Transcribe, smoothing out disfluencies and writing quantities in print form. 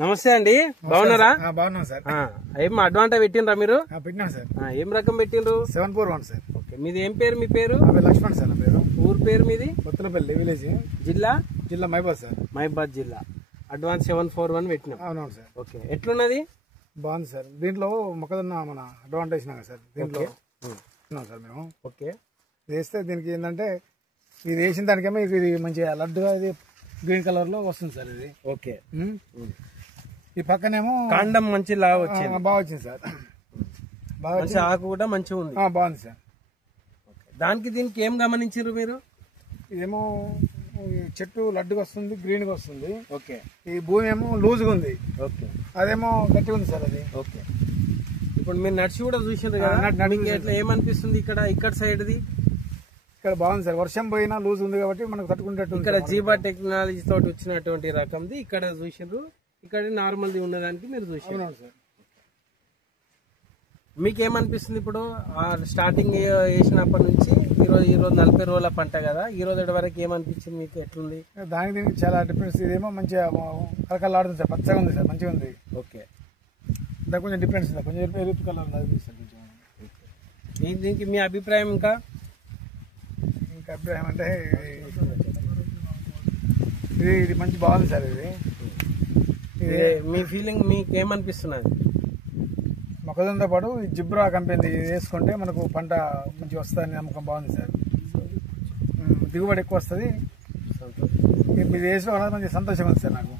నమస్తే అండి, బాగున్నారా? బాగున్నాం సార్. ఏం అడ్వాంటా పెట్టినరా మీరు? పెట్టినాం సార్. ఏం రకం పెట్టిండ్రు? 741 సార్. ఓకే, మీది ఏం పేరు? మీ పేరు? లక్ష్మణ్ సార్. నా పేరు. ఊరు పేరు మీది? కొత్తలపల్లి విలేజ్. జిల్లా? జిల్లా మైబాద్ సార్. మైబాద్ జిల్లా. అడ్వాన్స్ 741 పెట్టినాం. అవునవును సార్. ఓకే, ఎట్లున్నది? బాగుంది సార్. దీంట్లో మొక్కజొన్న మన అడ్వాంటేజ్ వేసినాం సార్. దీంట్లో సార్ మేము. ఓకే, వేస్తే దీనికి ఏంటంటే ఇది వేసిన దానికేమో ఇది మంచిగా లడ్డుగా ఇది గ్రీన్ కలర్ లో వస్తుంది సార్. ఇది ఓకే. ఈ పక్కనేమో కాండం మంచి లాగా వచ్చింది. బాగా వచ్చింది సార్. బాగా ఆకు కూడా మంచిగా ఉంది. బాగుంది సార్. దానికి దీనికి ఏం గమనించారు మీరు? ఇదేమో చెట్టు లడ్డుగా వస్తుంది, గ్రీన్ గా వస్తుంది. ఓకే. ఈ భూమి ఏమో లూజ్గా ఉంది. ఓకే. అదేమో గట్టిగా ఉంది సార్. అది ఓకే. ఇప్పుడు మీరు నడిచి కూడా చూసారు కదా, ఎట్లా ఏమనిపిస్తుంది? ఇక్కడ సైడ్ది ఇక్కడ బాగుంది సార్. వర్షం పోయినా లూజ్ ఉంది కాబట్టి మనకు తట్టుకునేటట్టు. ఇక్కడ జీబా టెక్నాలజీ తోటి వచ్చినటువంటి రకంది ఇక్కడ చూసారు. ఇక్కడ నార్మల్ది ఉన్నదానికి మీరు చూసారు సార్. మీకేమనిపిస్తుంది ఇప్పుడు? స్టార్టింగ్ వేసినప్పటి నుంచి ఈరోజు 40 రోజుల పంట కదా, ఈ రోజు వరకు ఏమనిపించింది మీకు? ఎట్లుంది? దానికి దీనికి చాలా డిఫరెన్స్. ఇదేమో మంచిగా కలకలాడుతుంది సార్, పచ్చగా ఉంది సార్, మంచిగా ఉంది. ఓకే. దానికి కొంచెం డిఫరెన్స్ ఉంది, కొంచెం ఎరుపు కలర్ ఉంది సార్. కొంచెం దీనికి మీ అభిప్రాయం? ఇంకా అభిప్రాయం అంటే ఇది మంచి బాగుంది సార్. ఇది మీ ఫీలింగ్ మీకు ఏమనిపిస్తున్నది? మొక్కజొన్నతో పాటు ఈ జిబ్రా కంపెనీ వేసుకుంటే మనకు పంట మంచిగా వస్తుందని నమ్మకం. బాగుంది సార్. దిగుబడి ఎక్కువ వస్తుంది. ఇది వేసుకోవడం మంచి సంతోషం ఉంది సార్ నాకు.